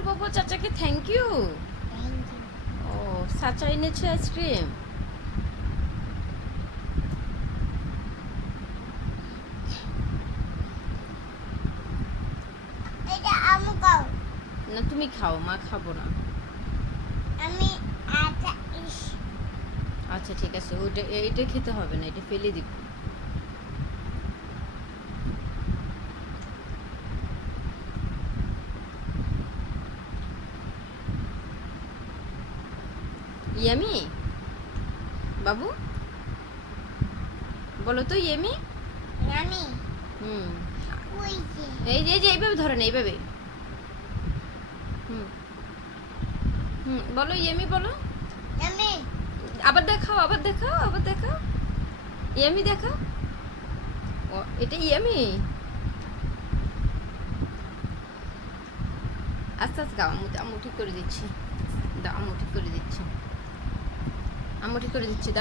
ওরে বাবা, চাচাকে থ্যাংক ইউ। ও, চাচা এনেছে আইসক্রিম। না তুমি খাও, মা খাবো না। আচ্ছা ঠিক আছে, ওইটা এইটা খেতে হবে না, এটা ফেলে দিব। ইয়ামি বাবু, বলো তো ইয়ামি। হুম, এই যে এইভাবে ধরেন, এইভাবে। হুম হুম, বলো ইয়ামি বলো। আবার দেখাও, আবার দেখাও, আবার দেখাও। ইয়ামি দেখাও। ও, এটা ইয়ামি। আস্তে আস্তে খাও, আম্মু ঠিক করে দিচ্ছি। দাও, আম্মু ঠিক করে দিচ্ছি, আম্মু ঠিক করে দিচ্ছি, দাও।